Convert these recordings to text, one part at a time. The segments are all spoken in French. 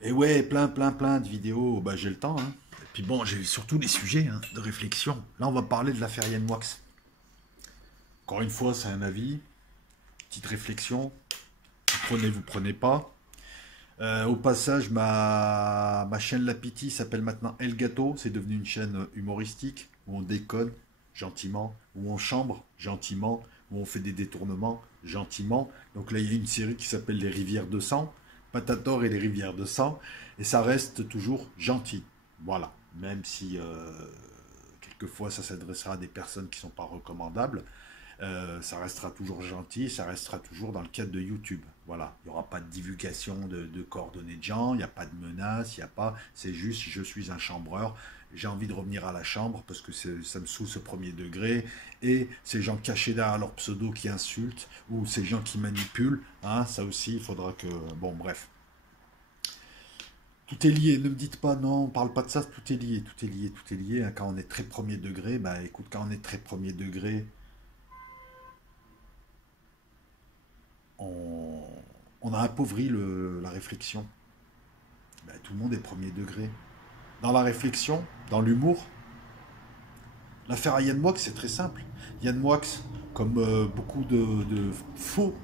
Et ouais, plein de vidéos. Bah, j'ai le temps, hein. Et puis bon, j'ai surtout des sujets hein, de réflexion. Là, on va parler de l'affaire Yann Moix. Encore une fois, c'est un avis, petite réflexion. Vous prenez pas. Au passage, ma chaîne La Pitié s'appelle maintenant El Gato. C'est devenu une chaîne humoristique où on déconne gentiment, où on chambre gentiment, où on fait des détournements gentiment. Donc là, il y a une série qui s'appelle Les Rivières de Sang, Patator et les Rivières de Sang, et ça reste toujours gentil. Voilà. Même si quelquefois ça s'adressera à des personnes qui ne sont pas recommandables, ça restera toujours gentil, ça restera toujours dans le cadre de YouTube. Voilà, il n'y aura pas de divulgation de coordonnées de gens, il n'y a pas de menaces, il n'y a pas. C'est juste, je suis un chambreur, j'ai envie de revenir à la chambre parce que ça me saoule ce premier degré. Et ces gens cachés derrière leur pseudo qui insultent, ou ces gens qui manipulent, hein, ça aussi, il faudra que. Bon, bref. Tout est lié, ne me dites pas non, on parle pas de ça, tout est lié, tout est lié, tout est lié, hein. Quand on est très premier degré, bah écoute, quand on est très premier degré, on, on a appauvri la réflexion. Ben, tout le monde est premier degré. Dans la réflexion, dans l'humour, l'affaire à Yann Moix, c'est très simple. Yann Moix, comme beaucoup de faux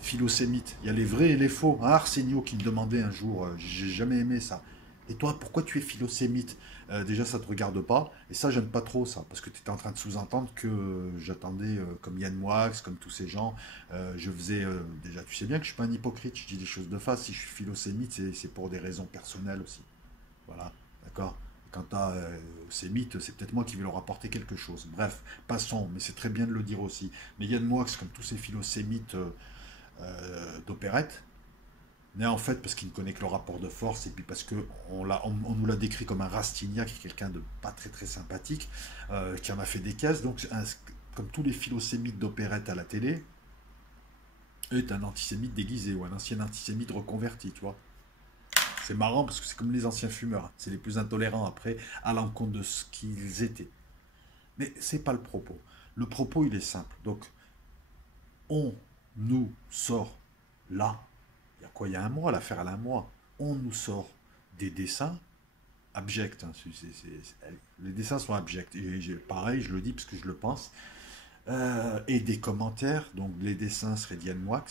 philosémites, il y a les vrais et les faux. Un Arsenio qui me demandait un jour, j'ai jamais aimé ça. Et toi, pourquoi tu es philosémite? Déjà, ça te regarde pas. Et ça, j'aime pas trop ça. Parce que tu étais en train de sous-entendre que j'attendais, comme Yann Moix, comme tous ces gens, je faisais. Déjà, tu sais bien que je suis pas un hypocrite. Je dis des choses de face. Si je suis philosémite, c'est pour des raisons personnelles aussi. Voilà. D'accord. Quant à ces mythes, c'est peut-être moi qui vais leur apporter quelque chose. Bref, passons. Mais c'est très bien de le dire aussi. Mais Yann Moix, comme tous ces philosémites d'opérette, mais en fait parce qu'il ne connaît que le rapport de force et puis parce que on nous l'a décrit comme un Rastignac, quelqu'un de pas très sympathique, qui en a fait des caisses. Donc, comme tous les philosémites d'opérette à la télé, est un antisémite déguisé ou un ancien antisémite reconverti, tu vois. C'est marrant parce que c'est comme les anciens fumeurs, c'est les plus intolérants après à l'encontre de ce qu'ils étaient. Mais c'est pas le propos. Le propos, il est simple. Donc, on nous sort là, il y a quoi? Il y a un mois, l'affaire à un mois. On nous sort des dessins abjects, hein. Les dessins sont abjects. Et pareil, je le dis parce que je le pense. Et des commentaires. Donc les dessins seraient Diane Moix.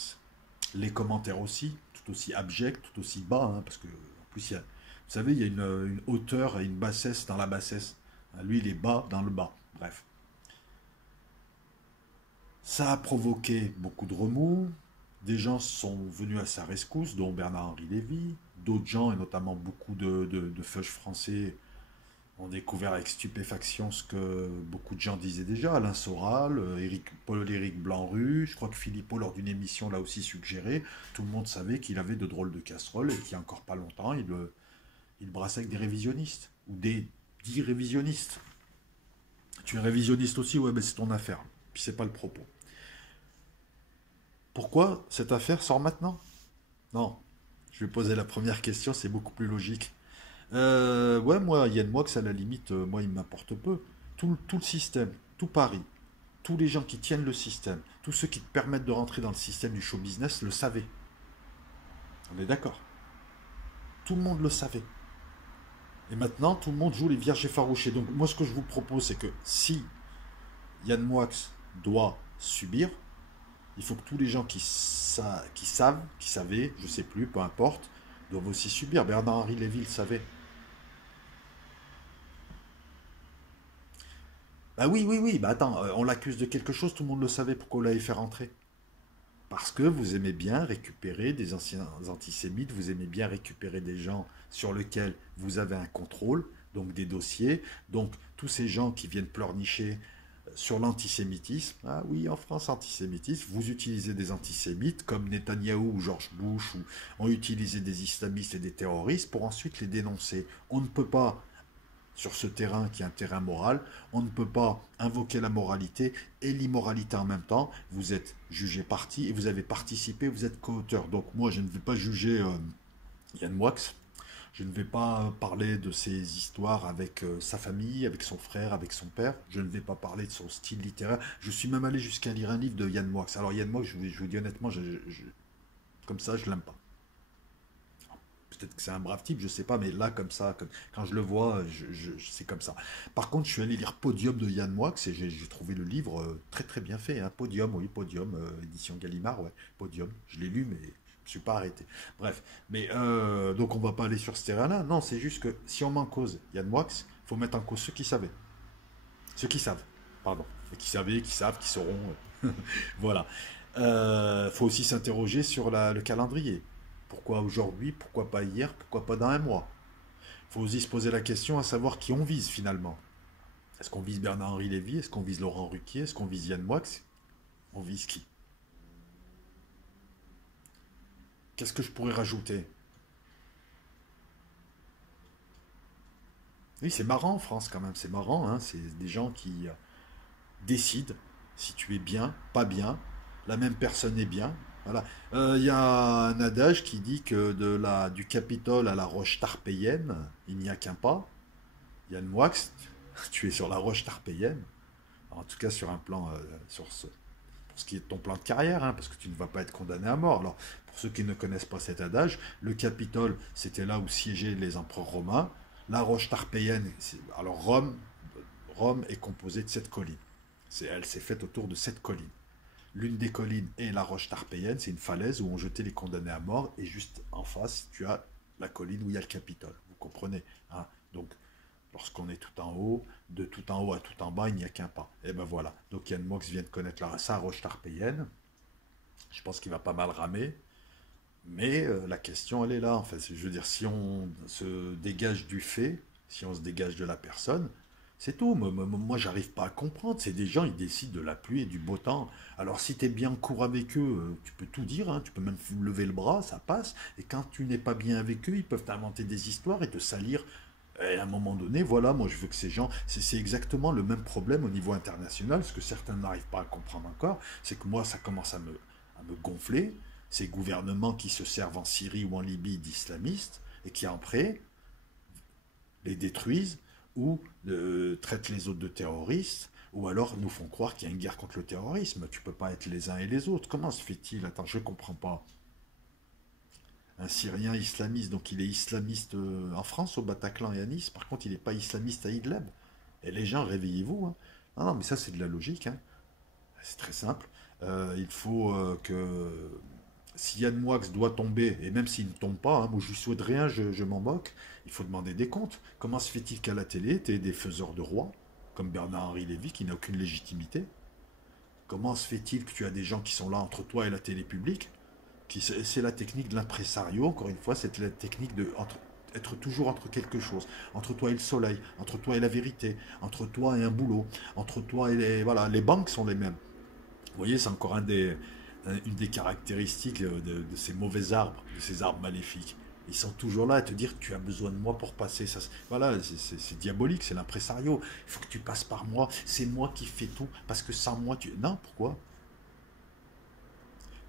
Les commentaires aussi, tout aussi abjects, tout aussi bas. Hein, parce que, en plus, vous savez, il y a une hauteur et une bassesse dans la bassesse. Lui, il est bas dans le bas. Bref. Ça a provoqué beaucoup de remous. Des gens sont venus à sa rescousse, dont Bernard-Henri Lévy. D'autres gens, et notamment beaucoup de feuilles français, ont découvert avec stupéfaction ce que beaucoup de gens disaient déjà. Alain Soral, Paul-Éric Blanc-Rue, je crois que Philippot, lors d'une émission, l'a aussi suggéré. Tout le monde savait qu'il avait de drôles de casseroles et qu'il n'y a encore pas longtemps, il brassait avec des révisionnistes. Ou des dits révisionnistes. Tu es révisionniste aussi? Ouais, ben c'est ton affaire. Puis c'est pas le propos. Pourquoi cette affaire sort maintenant? Non. Je vais poser la première question, c'est beaucoup plus logique. Ouais, moi, Yann Moix, à la limite, moi, il m'importe peu. Tout le système, tout Paris, tous les gens qui tiennent le système, tous ceux qui te permettent de rentrer dans le système du show business le savaient. On est d'accord. Tout le monde le savait. Et maintenant, tout le monde joue les vierges effarouchées. Donc, moi, ce que je vous propose, c'est que si Yann Moix doit subir, il faut que tous les gens qui savent, qui savaient, je sais plus, peu importe, doivent aussi subir. Bernard-Henri Lévy le savait. Bah oui, oui, oui, bah attends, on l'accuse de quelque chose, tout le monde le savait, pourquoi on l'avait fait rentrer? Parce que vous aimez bien récupérer des anciens antisémites, vous aimez bien récupérer des gens sur lesquels vous avez un contrôle, donc des dossiers, donc tous ces gens qui viennent pleurnicher sur l'antisémitisme. Ah oui, en France, antisémitisme, vous utilisez des antisémites comme Netanyahou ou George Bush, ou ont utilisé des islamistes et des terroristes pour ensuite les dénoncer. On ne peut pas sur ce terrain qui est un terrain moral, on ne peut pas invoquer la moralité et l'immoralité en même temps. Vous êtes jugé parti et vous avez participé, vous êtes co-auteur. Donc moi, je ne vais pas juger Yann Moix, je ne vais pas parler de ses histoires avec sa famille, avec son frère, avec son père. Je ne vais pas parler de son style littéraire. Je suis même allé jusqu'à lire un livre de Yann Moix. Alors Yann Moix, je vous dis honnêtement, comme ça, je l'aime pas. Peut-être que c'est un brave type, je sais pas, mais là, comme ça, quand je le vois, c'est comme ça. Par contre, je suis allé lire Podium de Yann Moix et j'ai trouvé le livre très très bien fait, hein. Podium, oui, Podium, édition Gallimard, ouais, Podium. Je l'ai lu, mais je me suis pas arrêté. Bref, mais donc on va pas aller sur ce terrain-là. Non, c'est juste que si on met en cause Yann Moix, il faut mettre en cause ceux qui savaient. Ceux qui savent, pardon. Et qui savaient, qui savent, qui sauront. Voilà. Faut aussi s'interroger sur le calendrier. Pourquoi aujourd'hui? Pourquoi pas hier? Pourquoi pas dans un mois? Faut aussi se poser la question à savoir qui on vise finalement. Est-ce qu'on vise Bernard-Henri Lévy? Est-ce qu'on vise Laurent Ruquier? Est-ce qu'on vise Yann Moix? On vise qui? Qu'est-ce que je pourrais rajouter? Oui, c'est marrant en France quand même. C'est marrant, hein. C'est des gens qui décident si tu es bien, pas bien. La même personne est bien. Voilà. Il y a un adage qui dit que du Capitole à la roche tarpéienne, il n'y a qu'un pas. Yann Moix, tu es sur la roche tarpéienne. En tout cas, sur un plan, pour ce qui est de ton plan de carrière, hein, parce que tu ne vas pas être condamné à mort. Alors, pour ceux qui ne connaissent pas cet adage, le Capitole, c'était là où siégeaient les empereurs romains. La roche tarpéienne, alors Rome est composée de 7 collines. Elle s'est faite autour de 7 collines. L'une des collines est la roche tarpéienne, c'est une falaise où on jetait les condamnés à mort, et juste en face, tu as la colline où il y a le Capitole. Vous comprenez, hein? Donc, lorsqu'on est tout en haut, de tout en haut à tout en bas, il n'y a qu'un pas. Et ben voilà. Donc Yann Mox vient de connaître sa roche tarpéienne. Je pense qu'il va pas mal ramer. Mais la question, elle est là. En fait, je veux dire, si on se dégage du fait, si on se dégage de la personne, c'est tout. Moi, j'arrive pas à comprendre. C'est des gens, ils décident de la pluie et du beau temps. Alors, si tu es bien en cours avec eux, tu peux tout dire, hein, tu peux même lever le bras, ça passe. Et quand tu n'es pas bien avec eux, ils peuvent t'inventer des histoires et te salir. Et à un moment donné, voilà, moi je veux que ces gens, c'est exactement le même problème au niveau international, ce que certains n'arrivent pas à comprendre encore, c'est que moi ça commence à me gonfler, ces gouvernements qui se servent en Syrie ou en Libye d'islamistes, et qui après les détruisent ou traitent les autres de terroristes, ou alors nous font croire qu'il y a une guerre contre le terrorisme. Tu peux pas être les uns et les autres. Comment se fait-il? Attends, je comprends pas. Un Syrien islamiste, donc il est islamiste en France, au Bataclan et à Nice. Par contre, il n'est pas islamiste à Idlib. Et les gens, réveillez-vous, hein. Non, non, mais ça, c'est de la logique, hein. C'est très simple. Il faut que si Yann Moix doit tomber, et même s'il ne tombe pas, hein, moi je lui souhaite rien, je m'en moque, il faut demander des comptes. Comment se fait-il qu'à la télé, tu aies des faiseurs de rois, comme Bernard-Henri Lévy, qui n'a aucune légitimité? Comment se fait-il que tu as des gens qui sont là entre toi et la télé publique? C'est la technique de l'impresario, encore une fois, c'est la technique être toujours entre quelque chose, entre toi et le soleil, entre toi et la vérité, entre toi et un boulot, entre toi et voilà, les banques sont les mêmes. Vous voyez, c'est encore une des caractéristiques de ces mauvais arbres, de ces arbres maléfiques. Ils sont toujours là à te dire tu as besoin de moi pour passer. Ça, voilà, c'est diabolique, c'est l'impresario. Il faut que tu passes par moi. C'est moi qui fais tout parce que sans moi tu. Non, pourquoi?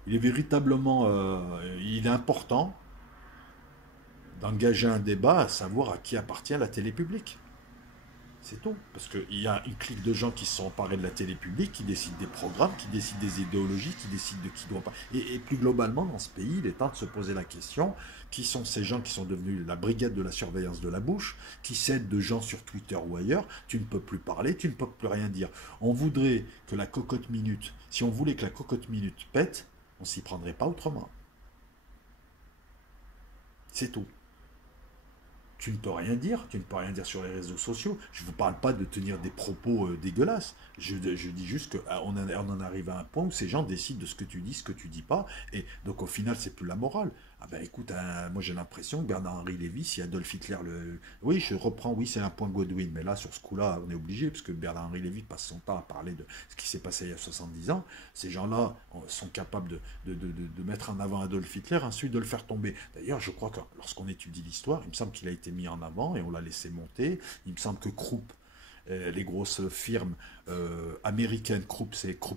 Il est véritablement, il est important d'engager un débat à savoir à qui appartient la télé publique. C'est tout. Parce qu'il y a une clique de gens qui se sont emparés de la télé publique, qui décident des programmes, qui décident des idéologies, qui décident de qui doit pas. Et plus globalement, dans ce pays, il est temps de se poser la question, qui sont ces gens qui sont devenus la brigade de la surveillance de la bouche, qui cèdent de gens sur Twitter ou ailleurs, tu ne peux plus parler, tu ne peux plus rien dire. On voudrait que la cocotte minute, si on voulait que la cocotte minute pète, on s'y prendrait pas autrement. C'est tout. Tu ne peux rien dire, tu ne peux rien dire sur les réseaux sociaux. Je ne vous parle pas de tenir des propos dégueulasses. Je dis juste qu'on on en arrive à un point où ces gens décident de ce que tu dis, ce que tu dis pas. Et donc au final, c'est plus la morale. Ah ben écoute, hein, moi j'ai l'impression que Bernard-Henri Lévy, si Adolf Hitler le... Oui, je reprends, oui, c'est un point Godwin, mais là, sur ce coup-là, on est obligé, parce que Bernard-Henri Lévy passe son temps à parler de ce qui s'est passé il y a 70 ans. Ces gens-là sont capables de mettre en avant Adolf Hitler, ensuite de le faire tomber. D'ailleurs, je crois que lorsqu'on étudie l'histoire, il me semble qu'il a été mis en avant et on l'a laissé monter. Il me semble que Krupp, les grosses firmes américaines, Krupp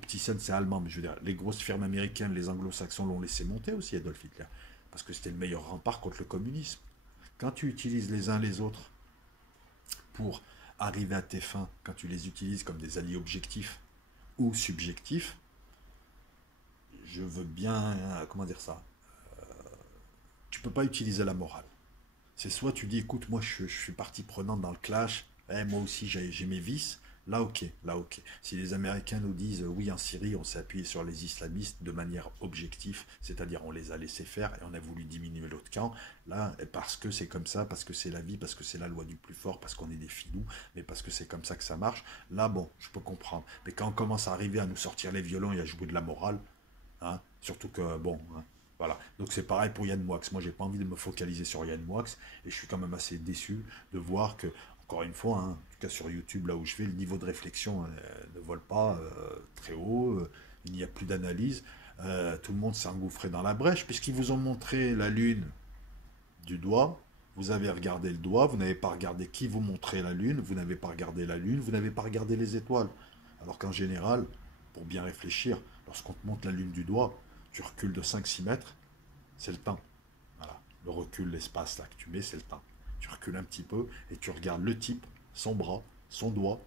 Thyssen, c'est allemand, mais je veux dire, les grosses firmes américaines, les anglo-saxons l'ont laissé monter aussi, Adolf Hitler, parce que c'était le meilleur rempart contre le communisme. Quand tu utilises les uns les autres pour arriver à tes fins, quand tu les utilises comme des alliés objectifs ou subjectifs, je veux bien, comment dire ça, tu peux pas utiliser la morale. C'est soit tu dis, écoute, moi je suis partie prenante dans le clash, moi aussi j'ai mes vices, là ok, là ok. Si les Américains nous disent, oui, en Syrie, on s'est appuyé sur les islamistes de manière objective, c'est-à-dire on les a laissés faire et on a voulu diminuer l'autre camp, là, parce que c'est comme ça, parce que c'est la vie, parce que c'est la loi du plus fort, parce qu'on est des filous, mais parce que c'est comme ça que ça marche, là, bon, je peux comprendre. Mais quand on commence à arriver à nous sortir les violons et à jouer de la morale, hein, surtout que, bon, hein, voilà. Donc c'est pareil pour Yann Moix. Moi, j'ai pas envie de me focaliser sur Yann Moix et je suis quand même assez déçu de voir que, encore une fois, hein, en tout cas sur YouTube, là où je vais, le niveau de réflexion ne vole pas très haut. Il n'y a plus d'analyse. Tout le monde s'est engouffré dans la brèche puisqu'ils vous ont montré la lune du doigt. Vous avez regardé le doigt, vous n'avez pas regardé qui vous montrait la lune, vous n'avez pas regardé la lune, vous n'avez pas regardé les étoiles. Alors qu'en général, pour bien réfléchir, lorsqu'on te montre la lune du doigt, tu recules de 5-6 mètres, c'est le temps. Voilà. Le recul, l'espace là que tu mets, c'est le temps. Tu recules un petit peu et tu regardes le type, son bras, son doigt,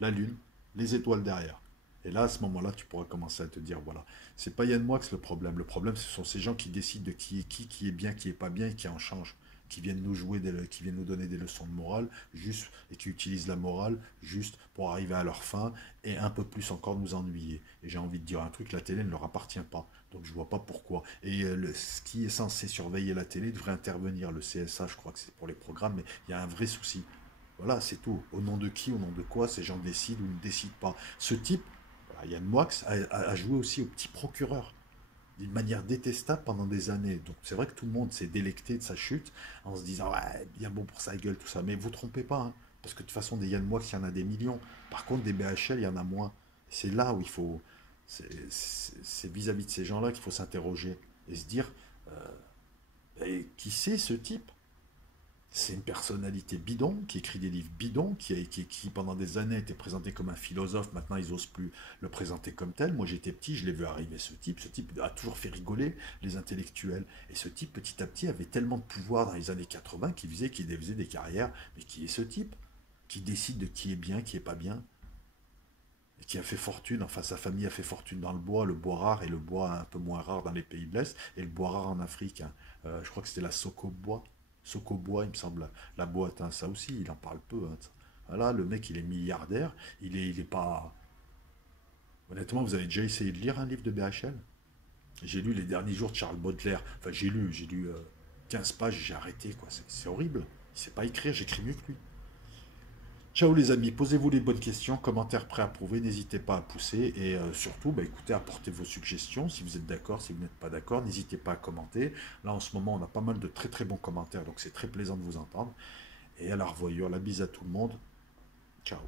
la lune, les étoiles derrière. Et là, à ce moment-là, tu pourras commencer à te dire, voilà, c'est pas Yann Moix le problème. Le problème, ce sont ces gens qui décident de qui est bien, qui est pas bien et qui en changent, qui viennent nous jouer, qui viennent nous donner des leçons de morale, juste, et qui utilisent la morale juste pour arriver à leur fin et un peu plus encore nous ennuyer. Et j'ai envie de dire un truc, la télé ne leur appartient pas. Donc je vois pas pourquoi. Et ce qui est censé surveiller la télé devrait intervenir. Le CSA, je crois que c'est pour les programmes, mais il y a un vrai souci. Voilà, c'est tout. Au nom de qui, au nom de quoi, ces gens décident ou ne décident pas. Ce type, voilà, Yann Moix, a joué aussi au petit procureur d'une manière détestable pendant des années. Donc c'est vrai que tout le monde s'est délecté de sa chute en se disant ouais, bien bon pour sa gueule, tout ça. Mais vous trompez pas, hein, parce que de toute façon, des Yann Moix, il y en a des millions. Par contre, des BHL, il y en a moins. C'est là où il faut. C'est vis-à-vis de ces gens-là qu'il faut s'interroger et se dire et qui c'est ce type? C'est une personnalité bidon qui écrit des livres bidons, qui pendant des années a été présenté comme un philosophe. Maintenant, ils n'osent plus le présenter comme tel. Moi, j'étais petit, je l'ai vu arriver ce type. Ce type a toujours fait rigoler les intellectuels. Et ce type, petit à petit, avait tellement de pouvoir dans les années 80 qu'il faisait des carrières. Mais qui est ce type? Qui décide de qui est bien, qui est pas bien? Et qui a fait fortune, enfin sa famille a fait fortune dans le bois rare et le bois un peu moins rare dans les pays de l'Est, et le bois rare en Afrique, hein. Je crois que c'était la Socobois. Socobois, il me semble, la boîte, hein, ça aussi, il en parle peu, hein. Voilà, le mec, il est milliardaire, il est pas... Honnêtement, vous avez déjà essayé de lire un livre de BHL? J'ai lu les derniers jours de Charles Baudelaire, enfin j'ai lu 15 pages, j'ai arrêté, quoi, c'est horrible. Il sait pas écrire, j'écris mieux que lui. Ciao les amis, posez-vous les bonnes questions, commentaires prêts à prouver, n'hésitez pas à pousser et surtout, bah, écoutez, apportez vos suggestions, si vous êtes d'accord, si vous n'êtes pas d'accord, n'hésitez pas à commenter. Là en ce moment, on a pas mal de très très bons commentaires, donc c'est très plaisant de vous entendre. Et à la revoyure, la bise à tout le monde. Ciao.